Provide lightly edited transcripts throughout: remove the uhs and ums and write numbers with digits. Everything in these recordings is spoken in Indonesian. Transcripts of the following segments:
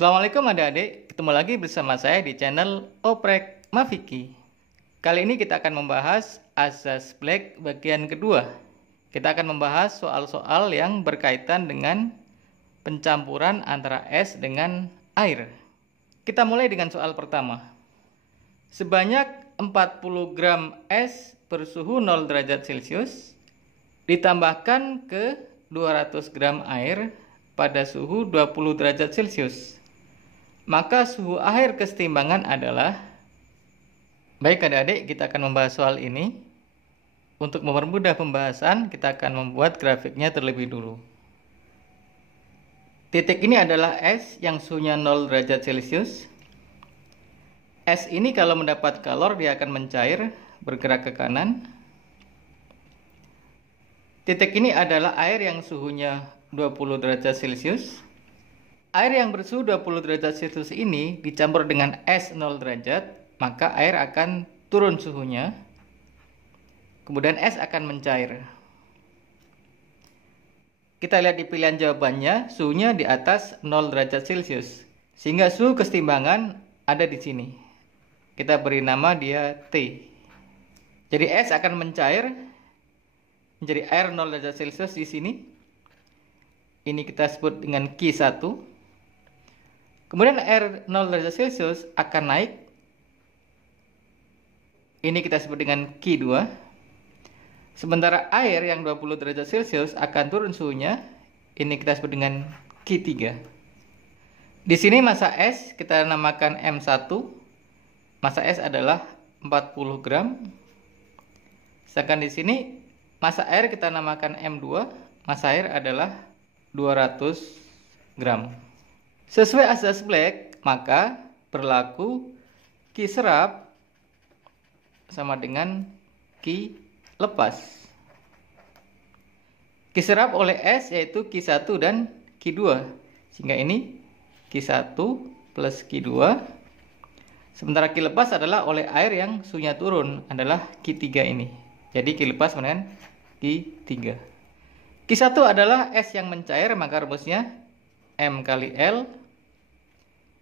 Assalamualaikum adik-adik, ketemu lagi bersama saya di channel Oprek Mafiki. Kali ini kita akan membahas asas Black bagian kedua. Kita akan membahas soal-soal yang berkaitan dengan pencampuran antara es dengan air. Kita mulai dengan soal pertama. Sebanyak 40 gram es bersuhu 0 derajat Celcius ditambahkan ke 200 gram air pada suhu 20 derajat Celcius. Maka suhu akhir kesetimbangan adalah. Baik adik-adik, kita akan membahas soal ini. Untuk mempermudah pembahasan, kita akan membuat grafiknya terlebih dulu. Titik ini adalah es yang suhunya 0 derajat Celcius. Es ini kalau mendapat kalor dia akan mencair, bergerak ke kanan. Titik ini adalah air yang suhunya 20 derajat Celcius. Air yang bersuhu 20 derajat Celcius ini dicampur dengan es 0 derajat, maka air akan turun suhunya. Kemudian es akan mencair. Kita lihat di pilihan jawabannya, suhunya di atas 0 derajat Celcius. Sehingga suhu kesetimbangan ada di sini. Kita beri nama dia T. Jadi es akan mencair menjadi air 0 derajat Celcius di sini. Ini kita sebut dengan Q1. Kemudian air 0 derajat Celcius akan naik. Ini kita sebut dengan Q2. Sementara air yang 20 derajat Celcius akan turun suhunya. Ini kita sebut dengan Q3. Di sini massa es kita namakan M1. Massa es adalah 40 gram. Sedangkan di sini massa air kita namakan M2. Massa air adalah 200 gram. Sesuai asas Black, maka berlaku Q serap sama dengan Q lepas. Q serap oleh S yaitu Q1 dan Q2. Sehingga ini Q1 plus Q2. Sementara Q lepas adalah oleh air yang suhunya turun, adalah Q3 ini. Jadi Q lepas sama dengan Q3. Q1 adalah S yang mencair, maka rumusnya M kali L.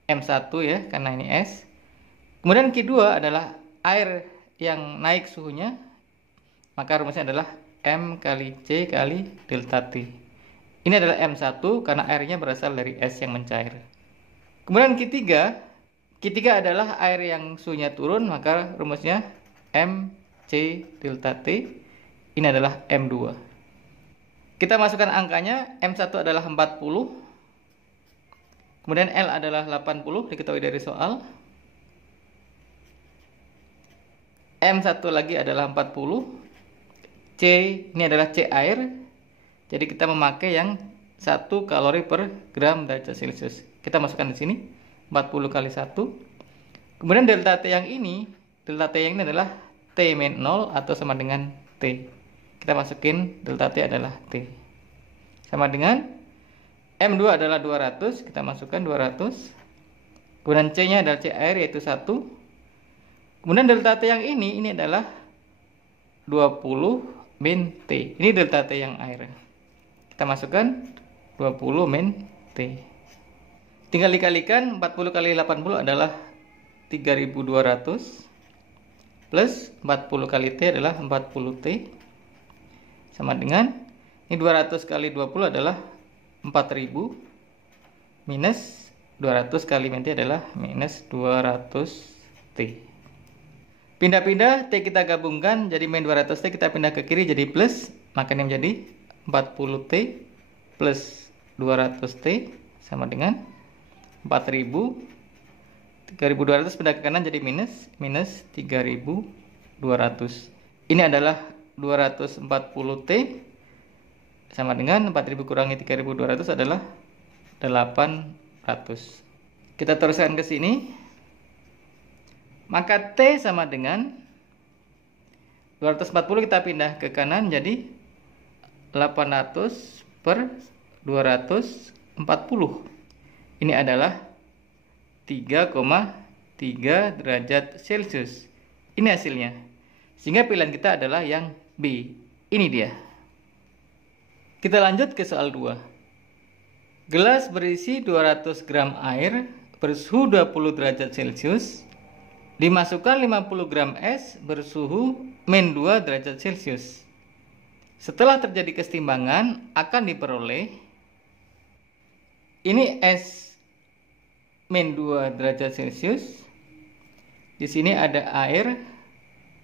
M1 ya, karena ini S. Kemudian Q2 adalah air yang naik suhunya, maka rumusnya adalah M kali C kali delta T. Ini adalah M1 karena airnya berasal dari S yang mencair. Kemudian Q3 adalah air yang suhunya turun, maka rumusnya M C delta T. Ini adalah M2. Kita masukkan angkanya. M1 adalah 40. Kemudian L adalah 80, diketahui dari soal. M1 lagi adalah 40. C ini adalah C air. Jadi kita memakai yang 1 kalori per gram derajat Celcius. Kita masukkan di sini 40 kali 1. Kemudian delta T yang ini adalah T min 0 atau sama dengan T. Kita masukin delta T adalah T. Sama dengan M2 adalah 200, kita masukkan 200. Kemudian C-nya adalah C air yaitu 1. Kemudian delta T yang ini adalah 20 min T. Ini delta T yang air. Kita masukkan 20 min T. Tinggal dikalikan, 40 kali 80 adalah 3200. Plus 40 kali T adalah 40 T. Sama dengan, ini 200 kali 20 adalah 4000 minus 200 kali min T adalah minus 200 T. Pindah-pindah T kita gabungkan jadi min 200 T, kita pindah ke kiri jadi plus, maka ini menjadi 40 T plus 200 T sama dengan 4000. 3200 pindah ke kanan jadi minus 3200. Ini adalah 240 T sama dengan 4000 kurangi 3200 adalah 800. Kita teruskan ke sini. Maka T sama dengan 240 kita pindah ke kanan jadi 800 per 240. Ini adalah 3,3 derajat Celcius. Ini hasilnya. Sehingga pilihan kita adalah yang B. Ini dia. Kita lanjut ke soal 2. Gelas berisi 200 gram air bersuhu 20 derajat Celcius. Dimasukkan 50 gram es bersuhu -2 derajat Celcius. Setelah terjadi kesetimbangan, akan diperoleh ini es -2 derajat Celcius. Di sini ada air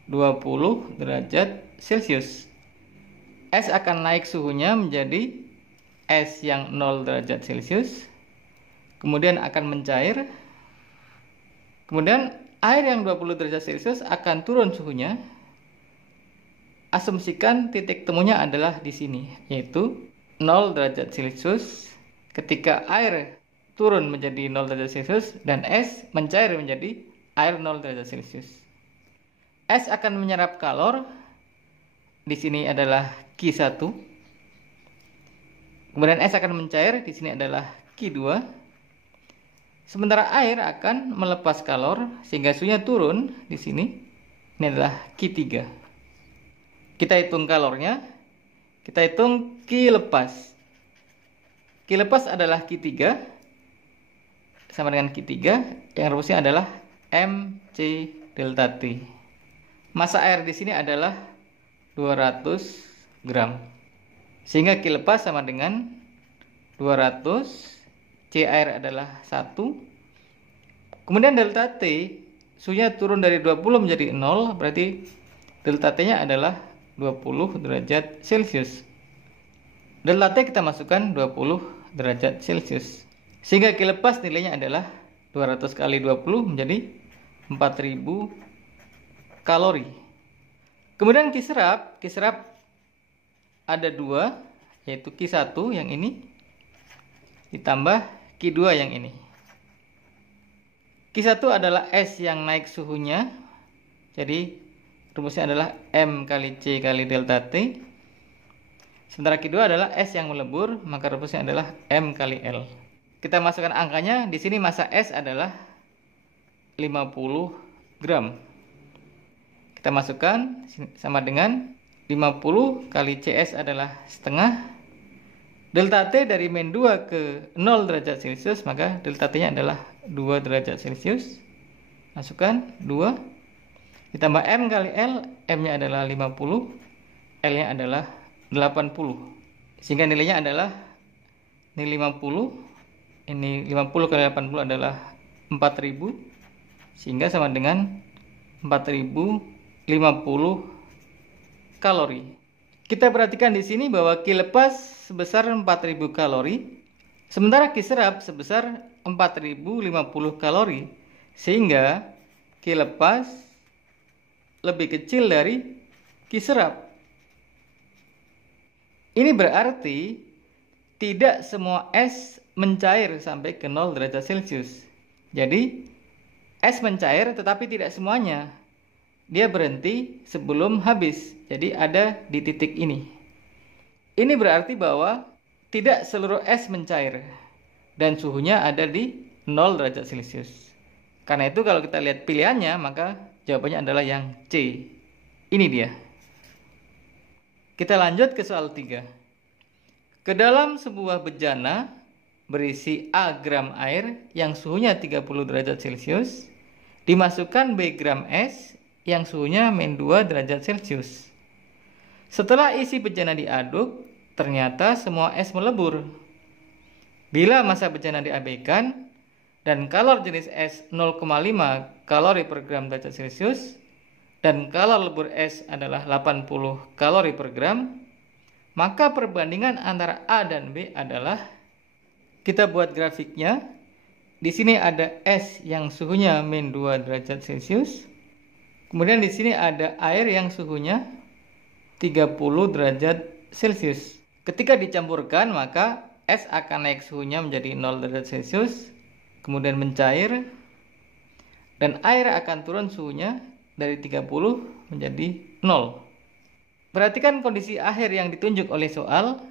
20 derajat Celcius. Es akan naik suhunya menjadi es yang 0 derajat Celcius. Kemudian akan mencair. Kemudian air yang 20 derajat Celcius akan turun suhunya. Asumsikan titik temunya adalah di sini, yaitu 0 derajat Celcius. Ketika air turun menjadi 0 derajat Celcius dan es mencair menjadi air 0 derajat Celcius. Es akan menyerap kalor. Di sini adalah Q1. Kemudian es akan mencair, di sini adalah Q2. Sementara air akan melepas kalor sehingga suhunya turun di sini. Ini adalah Q3. Kita hitung kalornya. Kita hitung Q lepas. Q lepas adalah Q3 sama dengan Q3 yang rumusnya adalah mc delta T. Massa air di sini adalah 200 gram. Sehingga Q lepas sama dengan 200, C air adalah 1. Kemudian delta T, suhunya turun dari 20 menjadi 0, berarti delta T-nya adalah 20 derajat Celcius. Delta T kita masukkan 20 derajat Celcius. Sehingga Q lepas nilainya adalah 200 kali 20 menjadi 4000 kalori. Kemudian Q serap ada 2, yaitu Q1 yang ini ditambah Q2 yang ini. Q1 adalah es yang naik suhunya. Jadi rumusnya adalah M kali C kali delta T. Sementara Q2 adalah es yang melebur, maka rumusnya adalah M kali L. Kita masukkan angkanya. Di sini massa es adalah 50 gram. Kita masukkan sama dengan 50 kali CS adalah setengah. Delta T dari -2 ke 0 derajat Celcius, maka delta T-nya adalah 2 derajat Celcius. Masukkan 2. Ditambah M kali L, M-nya adalah 50, L-nya adalah 80. Sehingga nilainya adalah ini 50, ini 50 kali 80 adalah 4000, sehingga sama dengan 4050 kalori. Kita perhatikan di sini bahwa Q lepas sebesar 4000 kalori, sementara Q serap sebesar 4050 kalori, sehingga Q lepas lebih kecil dari Q serap. Ini berarti tidak semua es mencair sampai ke 0 derajat Celcius. Jadi es mencair tetapi tidak semuanya. Dia berhenti sebelum habis. Jadi ada di titik ini. Ini berarti bahwa tidak seluruh es mencair dan suhunya ada di 0 derajat Celcius. Karena itu kalau kita lihat pilihannya, maka jawabannya adalah yang C. Ini dia. Kita lanjut ke soal 3. Ke dalam sebuah bejana berisi A gram air yang suhunya 30 derajat Celcius, dimasukkan B gram es yang suhunya -2 derajat Celcius. Setelah isi bejana diaduk, ternyata semua es melebur. Bila massa bejana diabaikan dan kalor jenis es 0,5 kalori per gram derajat Celcius dan kalor lebur es adalah 80 kalori per gram, maka perbandingan antara A dan B adalah, kita buat grafiknya. Di sini ada es yang suhunya -2 derajat Celcius. Kemudian di sini ada air yang suhunya 30 derajat Celcius. Ketika dicampurkan, maka es akan naik suhunya menjadi 0 derajat Celcius, kemudian mencair, dan air akan turun suhunya dari 30 menjadi 0. Perhatikan kondisi akhir yang ditunjuk oleh soal.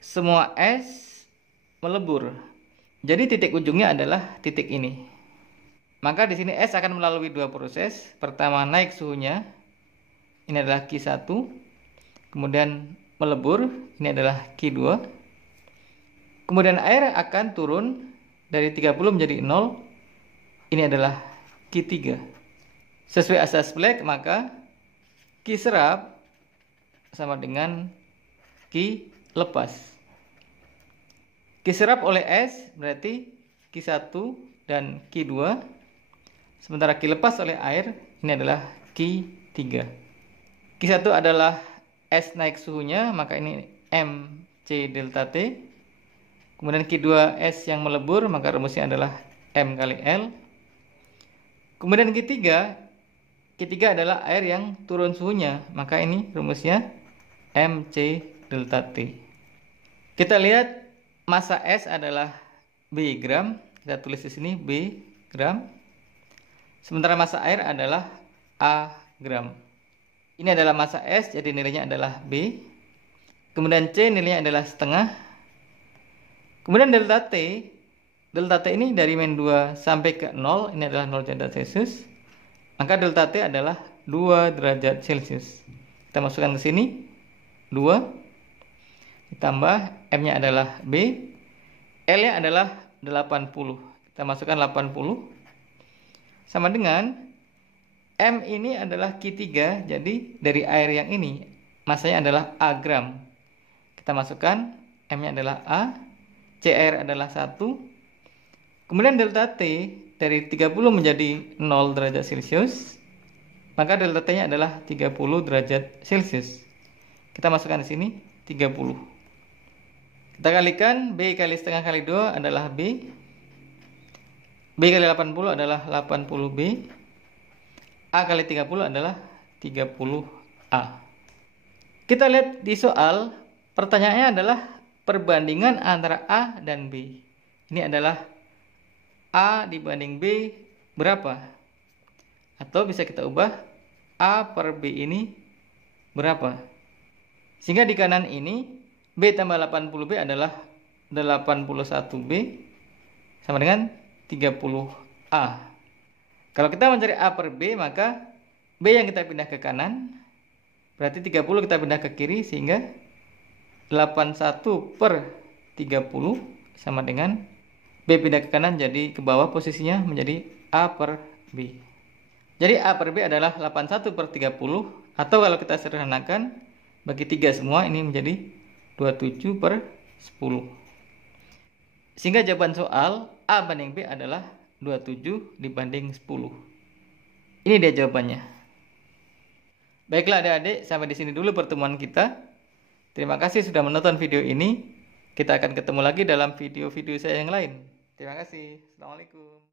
Semua es melebur. Jadi titik ujungnya adalah titik ini. Maka di sini es akan melalui dua proses. Pertama, naik suhunya. Ini adalah Q1. Kemudian melebur. Ini adalah Q2. Kemudian air akan turun dari 30 menjadi 0. Ini adalah Q3. Sesuai asas Planck, maka Q serap sama dengan Q lepas. Q serap oleh S berarti Q1 dan Q2. Sementara Q lepas oleh air ini adalah Q3. Q1 adalah S naik suhunya, maka ini MC delta T. Kemudian Q2S yang melebur, maka rumusnya adalah M kali L. Kemudian Q3 adalah air yang turun suhunya, maka ini rumusnya MC delta T. Kita lihat massa S adalah B gram, kita tulis di sini B gram. Sementara massa air adalah A gram. Ini adalah massa S, jadi nilainya adalah B. Kemudian C nilainya adalah setengah. Kemudian delta T ini dari min 2 sampai ke 0, ini adalah 0 derajat Celcius. Maka delta T adalah 2 derajat Celcius. Kita masukkan ke sini, 2. Ditambah, M-nya adalah B. L-nya adalah 80. Kita masukkan 80. Sama dengan, M ini adalah Q3, jadi dari air yang ini, massanya adalah A gram. Kita masukkan, M-nya adalah A. CR adalah 1. Kemudian delta T dari 30 menjadi 0 derajat Celcius. Maka delta T-nya adalah 30 derajat Celcius. Kita masukkan di sini 30. Kita kalikan B kali setengah kali 2 adalah B. B kali 80 adalah 80B. A kali 30 adalah 30A. Kita lihat di soal, pertanyaannya adalah perbandingan antara A dan B. Ini adalah A dibanding B berapa? Atau bisa kita ubah A per B ini berapa? Sehingga di kanan ini B tambah 80B adalah 81B sama dengan 30A. Kalau kita mencari A per B, maka B yang kita pindah ke kanan, berarti 30 kita pindah ke kiri, sehingga 81 per 30 sama dengan B pindah ke kanan, jadi ke bawah posisinya menjadi A per B. Jadi A per B adalah 81 per 30, atau kalau kita sederhanakan bagi 3 semua ini menjadi 27 per 10. Sehingga jawaban soal A banding B adalah 27 dibanding 10. Ini dia jawabannya. Baiklah adik-adik, sampai di sini dulu pertemuan kita. Terima kasih sudah menonton video ini. Kita akan ketemu lagi dalam video-video saya yang lain. Terima kasih. Assalamualaikum.